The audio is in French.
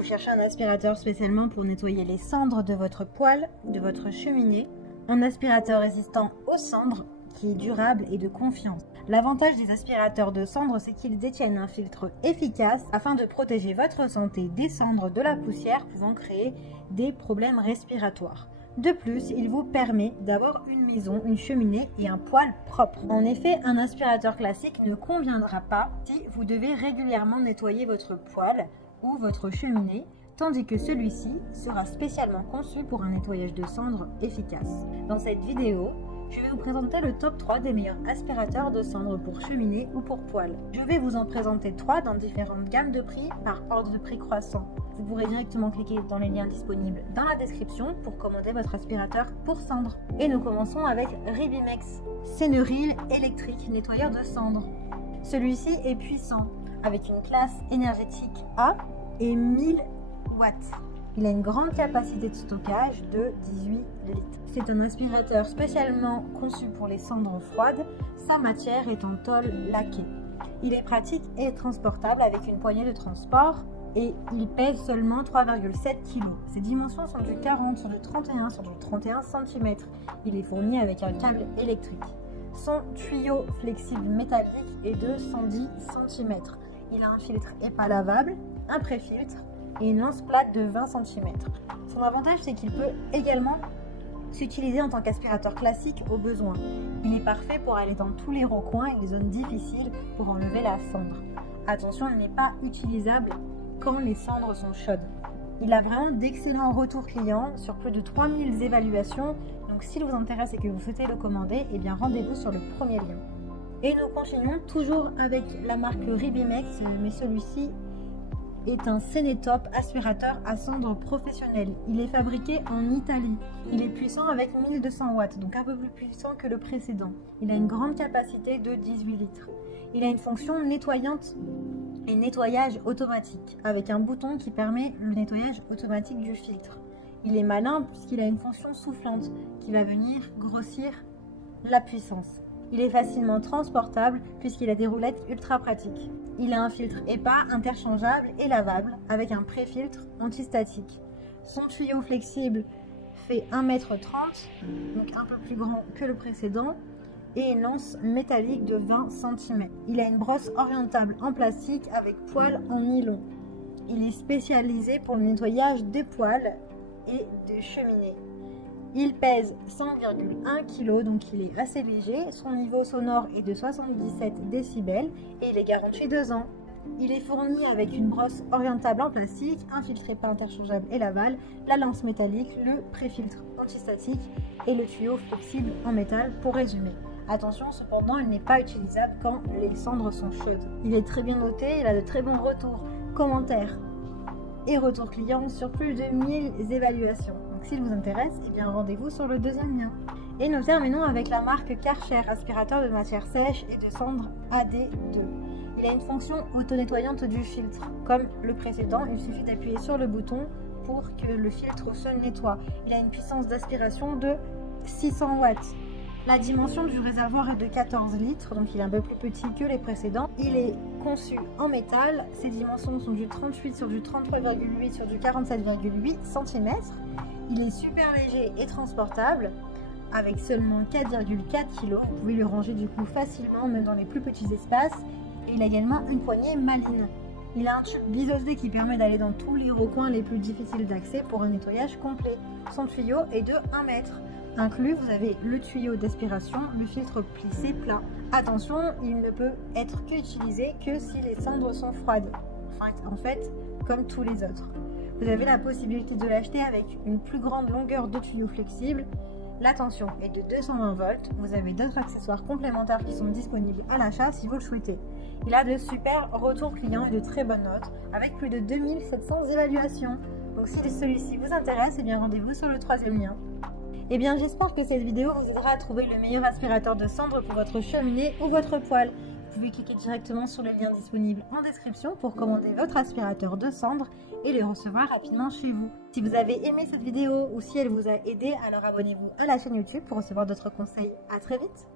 Vous cherchez un aspirateur spécialement pour nettoyer les cendres de votre poêle, de votre cheminée. Un aspirateur résistant aux cendres, qui est durable et de confiance. L'avantage des aspirateurs de cendres, c'est qu'ils détiennent un filtre efficace afin de protéger votre santé des cendres de la poussière pouvant créer des problèmes respiratoires. De plus, il vous permet d'avoir une maison, une cheminée et un poêle propre. En effet, un aspirateur classique ne conviendra pas si vous devez régulièrement nettoyer votre poêle ou votre cheminée, tandis que celui-ci sera spécialement conçu pour un nettoyage de cendres efficace. Dans cette vidéo, je vais vous présenter le top 3 des meilleurs aspirateurs de cendres pour cheminée ou pour poêle. Je vais vous en présenter 3 dans différentes gammes de prix par ordre de prix croissant. Vous pourrez directement cliquer dans les liens disponibles dans la description pour commander votre aspirateur pour cendres. Et nous commençons avec Ribimex Scéneril électrique nettoyeur de cendres. Celui-ci est puissant avec une classe énergétique A et 1000 watts. Il a une grande capacité de stockage de 18 litres. C'est un aspirateur spécialement conçu pour les cendres froides, sa matière est en tôle laquée. Il est pratique et transportable avec une poignée de transport et il pèse seulement 3,7 kg. Ses dimensions sont du 40 sur du 31 sur du 31 cm. Il est fourni avec un câble électrique. Son tuyau flexible métallique est de 110 cm. Il a un filtre EPA lavable, un pré-filtre et une lance plate de 20 cm. Son avantage, c'est qu'il peut également s'utiliser en tant qu'aspirateur classique au besoin. Il est parfait pour aller dans tous les recoins et les zones difficiles pour enlever la cendre. Attention, il n'est pas utilisable quand les cendres sont chaudes. Il a vraiment d'excellents retours clients sur plus de 3000 évaluations. Donc s'il vous intéresse et que vous souhaitez le commander, eh bien rendez-vous sur le premier lien. Et nous continuons toujours avec la marque Ribimex, mais celui-ci est un Sénétop aspirateur à cendres professionnel. Il est fabriqué en Italie. Il est puissant avec 1200 watts, donc un peu plus puissant que le précédent. Il a une grande capacité de 18 litres. Il a une fonction nettoyante et nettoyage automatique, avec un bouton qui permet le nettoyage automatique du filtre. Il est malin puisqu'il a une fonction soufflante qui va venir grossir la puissance. Il est facilement transportable puisqu'il a des roulettes ultra pratiques. Il a un filtre EPA interchangeable et lavable avec un pré-filtre antistatique. Son tuyau flexible fait 1,30 m, donc un peu plus grand que le précédent, et une lance métallique de 20 cm. Il a une brosse orientable en plastique avec poêle en nylon. Il est spécialisé pour le nettoyage des poêles et des cheminées. Il pèse 100,1 kg, donc il est assez léger. Son niveau sonore est de 77 décibels et il est garanti 2 ans. Il est fourni avec une brosse orientable en plastique, un filtre EPA interchangeable et lavable, la lance métallique, le pré-filtre antistatique et le tuyau flexible en métal pour résumer. Attention, cependant, il n'est pas utilisable quand les cendres sont chaudes. Il est très bien noté, il a de très bons retours, commentaires et retours clients sur plus de 1000 évaluations. Donc s'il vous intéresse, eh bien rendez-vous sur le deuxième lien. Et nous terminons avec la marque Karcher, aspirateur de matière sèche et de cendres AD2. Il a une fonction auto-nettoyante du filtre. Comme le précédent, il suffit d'appuyer sur le bouton pour que le filtre se nettoie. Il a une puissance d'aspiration de 600 watts. La dimension du réservoir est de 14 litres, donc il est un peu plus petit que les précédents. Il est conçu en métal. Ses dimensions sont du 38 sur du 33,8 sur du 47,8 cm. Il est super léger et transportable avec seulement 4,4 kg. Vous pouvez le ranger du coup facilement, même dans les plus petits espaces. Et il a également une poignée maline. Il a un tube biseauté qui permet d'aller dans tous les recoins les plus difficiles d'accès pour un nettoyage complet. Son tuyau est de 1 mètre. Inclus, vous avez le tuyau d'aspiration, le filtre plissé plat. Attention, il ne peut être qu'utilisé que si les cendres sont froides. En fait, comme tous les autres. Vous avez la possibilité de l'acheter avec une plus grande longueur de tuyau flexible. La tension est de 220 volts. Vous avez d'autres accessoires complémentaires qui sont disponibles à l'achat si vous le souhaitez. Il a de super retours clients et de très bonnes notes avec plus de 2700 évaluations. Donc si celui-ci vous intéresse, eh bien rendez-vous sur le troisième lien. Eh bien j'espère que cette vidéo vous aidera à trouver le meilleur aspirateur de cendres pour votre cheminée ou votre poêle. Vous pouvez cliquer directement sur le lien disponible en description pour commander votre aspirateur de cendres et le recevoir rapidement chez vous. Si vous avez aimé cette vidéo ou si elle vous a aidé, alors abonnez-vous à la chaîne YouTube pour recevoir d'autres conseils. À très vite.